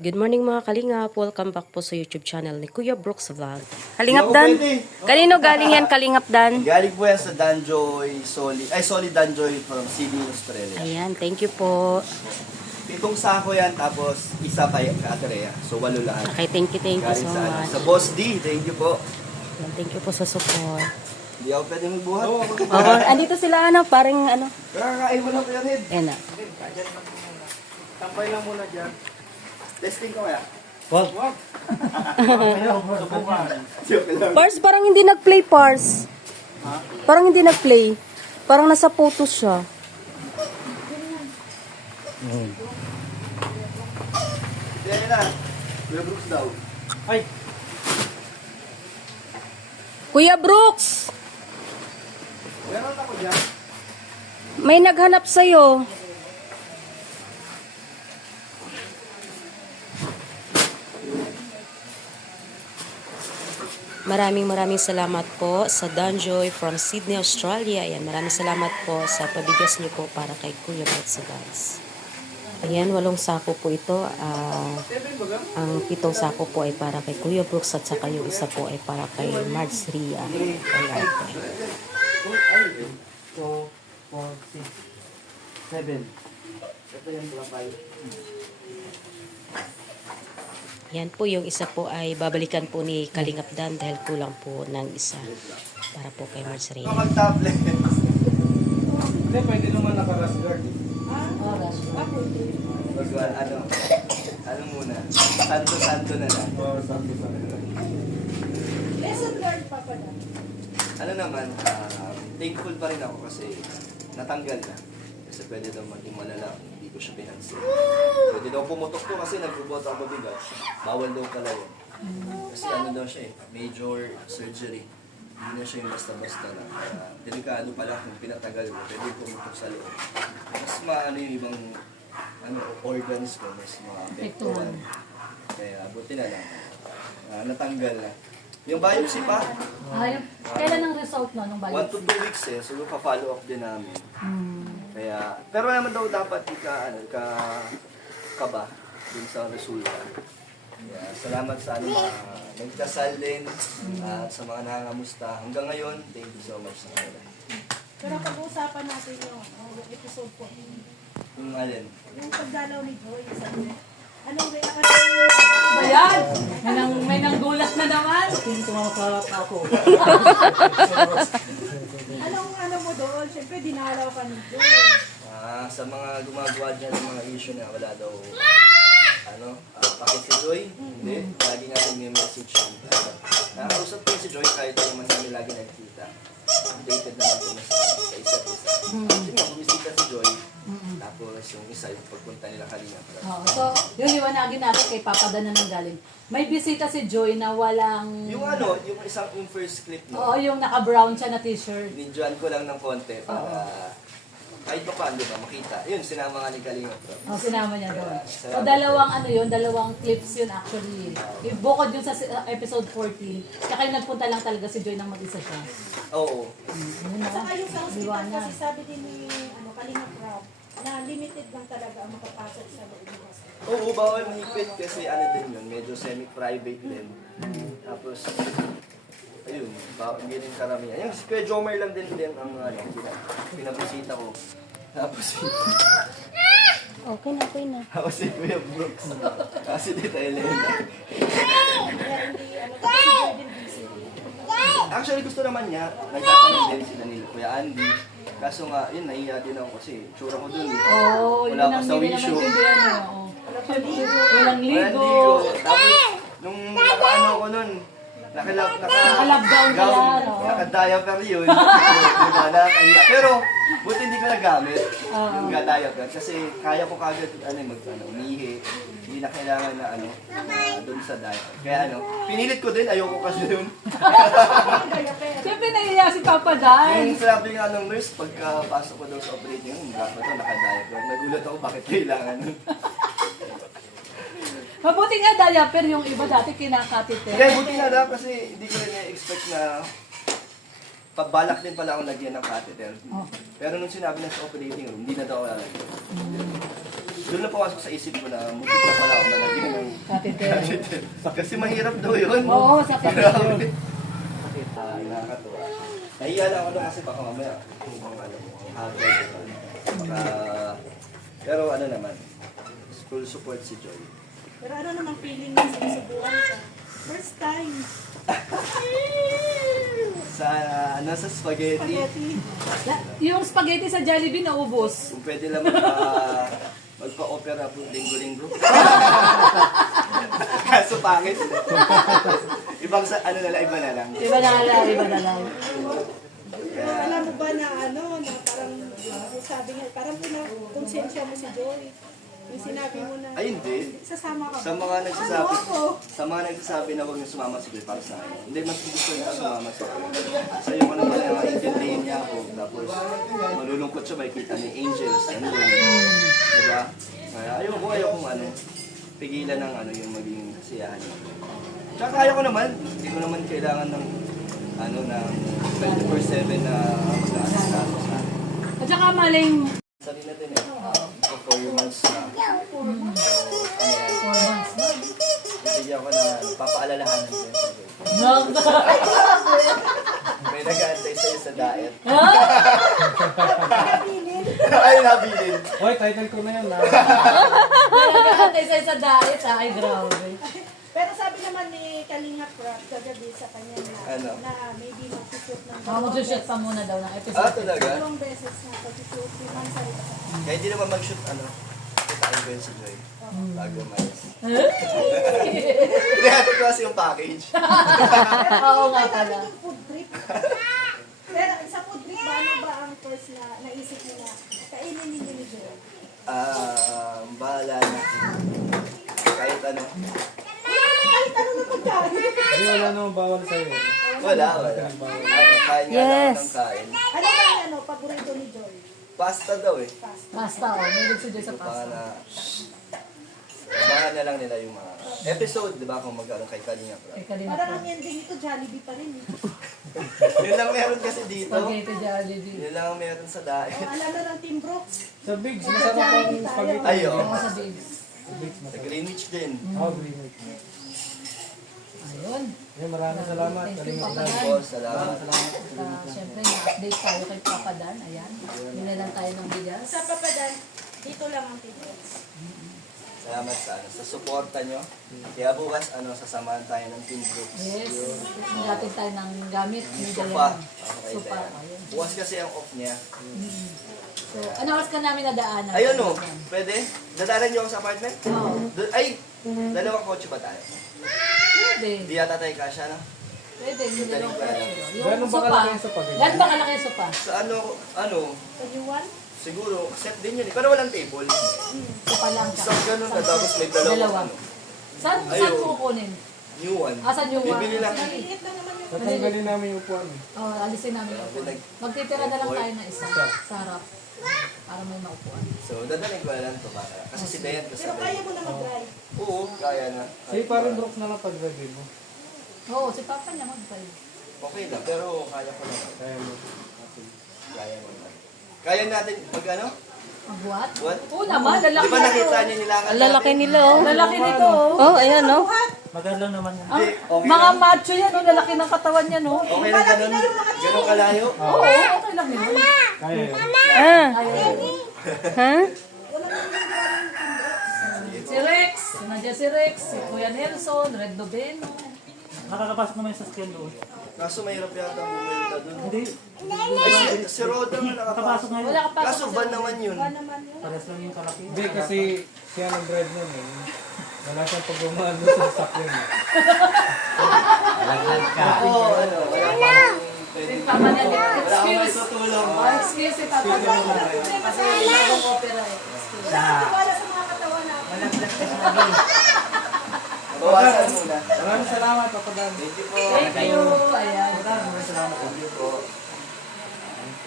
Good morning mga Kalingap. Welcome back po sa YouTube channel ni Kuya Brooks Vlog. Kalingap Dan? Kanino galing yan, Kalingap Dan? Galing po yan sa Danjoy Solid Danjoy from Sydney, Australia. Ayan, thank you po. 7 sako yan, tapos isa pa yung Katerea. So, 8 lahat. Okay, thank you Galing so sa, much. sa Boss D, thank you po. Ayan, thank you po sa support. Hindi ako pwede magbuhat. Oo, andito sila parang Kakain mo lang po yan, Ed. ayan na. Tampay lang muna dyan. Testing ko kaya? Wag. Joke lang. Pars, parang hindi nag-play, Pars. Parang hindi nag-play. Parang nasa photos siya. Yan na. Kuya Brooks daw. Ay, Kuya Brooks! Meron ako dyan. May naghanap sa'yo. Maraming salamat po sa Danjoy from Sydney, Australia. Ayan, maraming salamat po sa pabigas niyo po para kay Kuya Brooks, guys. Ayan, 8 sako po ito. Ang 7 sako po ay para kay Kuya Brooks at saka yung isa po ay para kay Marge Ria. Ayan. 2, 4, 6, 7. Ito yung lapay. Yan po, yung isa po ay babalikan po ni Kalingap Dan dahil kulang po ng isa para po kay Marge Ria. Kapag tablet. Hindi, pwede naman naka-ras guard. Ano muna? Santo na lang. Or something sa Lesson learned pa pala. Ano naman, thankful pa rin ako kasi natanggal na. Kasi pwede daw maging malala, hindi ko siya pinansin. Pwede daw pumutok ko kasi nagbubuhat ako bigat. Bawal daw pala yun. Kasi ano daw siya major surgery. Hindi na siya yung basta-basta na. Delikado pala kung pinatagal mo, pwede pumutok sa loob. Mas maano yung ibang organs ko, mas maapektuhan. Kaya buti na lang. Natanggal na. Yung biopsy pa, Kailan ang result no, nung 1 biopsy? to 2 weeks so pa-follow up din namin. Kaya, pero naman daw dapat kaba dun sa resulta. Kaya, salamat sa mga nagkasal din at sa mga nangangamusta. Hanggang ngayon, thank you so much sa kanila. Pero pag-uusapan natin yung episode 14. Yung alin, Yung pagdalaw ni Joy. Anong reaction? Ayan! May nanggulat na naman. tumatak ako. Anong mo doon? Siyempre, dinalaw ka ni Joy. sa mga gumagawa dyan ng mga issue na wala daw pakit si Joy, hindi. Lagi nga may message yun. Nakakausap ko si Joy kahit naman kami lagi nagkita. Updated naman kami sa isa't isa. Kasi nga, bumisita si Joy. Tapos yung isa, yung pagpunta nila kanina. Oh, so, yun liwanagin natin kay Papa Dan na nanggaling. May bisita si Joy na walang... Yung yung first clip Oo, no, yung naka-brown siya na t-shirt. videoan ko lang ng konti para kahit pa paano ba makita. Yun, sinama nga ni Kalinga Pro. Oh, sinama niya doon. So, dalawang clips yun actually. Bukod yun sa episode 14, saka yung nagpunta lang talaga si Joy nang mag-isa siya. Oo. Yun na. Saka yung sa hospital Liwanag. kasi sabi din ni Kalinga Prab na limited lang talaga ang makapasok sa loob ng hospital. Oo, bawal mahigpit kasi din yun, medyo semi-private din. Tapos, ayun, hindi rin karamihan. Yung si Kuya Jomer lang din ang pinabisita ko. Tapos, Okay na. tapos si Kuya Brooks. Kasi dito Elena. Kaya hindi, kasi Joy din busy. Actually, gusto naman niya, nagtatanong din sila ni Kuya Andy. Kaso nga, yun, nahiya din ako kasi tsura ko dun. Oh, yun Wala pa ang sa hindi naman wisyo. tindihan eh. Oo. Walang Walang ligo. Tapos, nung nakaano ko nun, Naka-lockdown ka lang, no? naka-diaper yun. Nakakahiya. Pero, buti hindi ko nagamit yung diaper. Kasi kaya ko kagad umihi. Hindi na kailangan na doon sa diaper. Kaya pinilit ko din, ayoko kasi yun. Siyempre nahiya si Papa Dan. Yung sabi nga ng nurse, pagkapasok ko daw sa operating room, bakit ito naka-diaper? Nagulat ako bakit kailangan nun. Mabuti nga diaper, yung iba dati kinakatit eh. Kaya buti na lang kasi hindi ko rin na-expect na pabalak din pala ako lagyan ng catheter. Pero nung sinabi na sa operating room, hindi na daw ako lalagyan. Doon na pumasok sa isip ko na mukit na pala ako nalagyan ng Katitera. Kasi mahirap daw yun. Oo, sa Grabe. Nakakatuwa. Nahiya lang ako doon kasi baka mamaya kung ano, hagod. Pero ano naman, full support si Joy. Pero ano namang feeling mo sa subukan ka? First time. Sa ano sa spaghetti, Spaghetti. Yung spaghetti sa Jollibee naubos. kung pwede lang magpa-opera po linggo-linggo. Kaso pangit. Ibang sa ano na lang, iba na lang. Iba na lang, iba na lang. Pero alam mo ba na ano, na parang sabi nga, parang konsensya mo si Joy. Yung sinabi mo na, Ay hindi. sasama ka Sa ba? mga nagsasabi, Ano ako? sa mga nagsasabi na huwag niyo sumama si Joy para sa akin. Hindi, mas gusto niya sumama sa akin. Sa iyo ko naman na intindihin niya ako. Tapos malulungkot siya, makikita ni Angels. Ano yun? Diba? Kaya ayokong ano, pigilan ng ano yung maging kasiyahan niya. Tsaka kaya ko naman, hindi ko naman kailangan ng ano ng 24/7 na mag-aasikaso sa akin. At saka maling Sali natin eh. So, 4 months na. So, ano yan? 4 months na. Bibigyan ko na papaalalahanan ko yun. May nag-aantay sa'yo sa diet. Ay, nabilin. Hoy, title ko na yan. Nag-aantay sa'yo sa diet, ay grabe. Pero sabi naman ni Kalinga Prab kagabi sa kanya na, Ano? na maybe mag-shoot ng Mag-shoot pa muna daw ng episode. Ah, talaga? dalawang beses na pag-shoot, 3 months sa ito. Kaya hindi naman mag-shoot, ano, kitain ko yun si Joy. Bago malis. Hindi, hatid ko kasi yung package. Oo nga pala. Yung food trip. Pero sa food trip ba, ano ba ang first na naisip niyo na kainin ninyo ni Joy? Bahala na. Kahit ano. Kahit ano na pagkain. Hindi, wala namang bawal sa'yo. Wala. Ano, kain nga lang ng kain. Ano ba ang ano, paborito ni Joy? Pasta daw eh. Pasta, oh. May si Joy sa Baka pasta. na, abangan na lang nila yung mga episode, di ba, kung magkaroon kay Kalinga Prab. Kay Kalina Parang Prab. ang ending nito, Jollibee pa rin. Yun lang meron kasi dito. Spaghetti Jollibee. Yun lang ang meron sa diet. Oh, alam na ng Team Brooks. Sa Bigs, masarap ang spaghetti. Ay, oo. Oo, sa Bigs. Sa Bigs, Sa masarap. Greenwich din. Oh, Greenwich. Ayun. Maraming salamat. Thank you, Kalinga Papa Prab. Dan. Oh, salamat. Siyempre, na-update tayo kay Papa Dan. Ayan. Binilan tayo ng bigas. Sa Papadan, dito lang ang Team Brooks. Salamat sa ano, sa suporta nyo. Kaya bukas, sasamahan tayo ng Team Groups. Yes. Nagatid tayo ng gamit. May Sofa. dala. Okay, Sofa. tayo. Ayun. Bukas kasi ang off niya. So, ano oras ka namin nadaanan? Ayun o, pwede? Dadalan nyo ako sa apartment? Oo. Ay, dalawang kotse ba tayo? Pwede. Di yata tayo kasya, no? Pwede. Yung dalawang presyo. Gano'n ba kalaki yung sopa? Gano'n ba kalaki yung sopa? Sa Sa Yuan, siguro, set din yun eh. Pero walang table. Sopa lang siya. Isang ganun na tapos may dalawang ano. Saan Ayun. kukunin? New one. Saan yung one? Bibili lang. maliit lang naman yung Tatanggalin namin yung upuan. Oh, alisin namin yung upuan. Magtitira na lang tayo ng isa. Sa harap. Para may maupuan. So, dadalhin ko na lang ito para. Kasi si Dayan Pero kasabay. kaya mo na mag-drive. Oo, kaya na. Si parang Brooks na lang pag-ready mo. Oo, si Papa niya mag-drive. Okay lang, pero kaya ko naman. Kaya mo. Kaya naman. Kaya natin, ano? Magbuhat? What? Oo naman, lalaki Di ba nakita niyo nilangan Ang lalaki nila, oh. Lalaki nito, oh. Oh, ayan, oh. Magalang naman yan. Hindi, okay Mga lang. macho yan, oh. Lalaki ng katawan niya, no? Okay lang ganun. Ganun kalayo. Oo, okay lang yun. Kaya yun. Ah, Ayun. ha? Si Rex, nandiyan si Rex, si Kuya Nelson, Red Noveno. Nakakapasok naman sa skin doon. Kaso mahirap yata ang bumilta dun. Hindi. Ay, si Roda nga nakapasok. ngayon. Wala ka pa. Kaso van naman yun. Pares lang yung kalaki. Hindi kasi siya nag-drive nun eh. Wala siyang pagbumaan doon sa sasakyan. Oo, ano, wala pa. Si Papa niya, Wala akong excuse. maitutulong. Oh, excuse si Papa niya. Kasi bagong opera eh. Wala kang tiwala sa mga katawan natin. Bawasan muna. Maraming salamat, Papa Dan. Thank you po. Thank you. Ayan. Maraming salamat. Thank you po.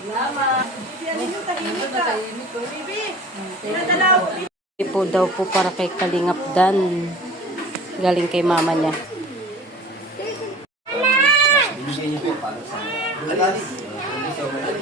Salamat. Yan yung tahimik ka. Tahimik ko. Baby, Thank nadalaw. Ito po daw po para kay Kalingap Dan. Galing kay mama niya. Binigyan niyo po para sa mga. Alali. So, alali.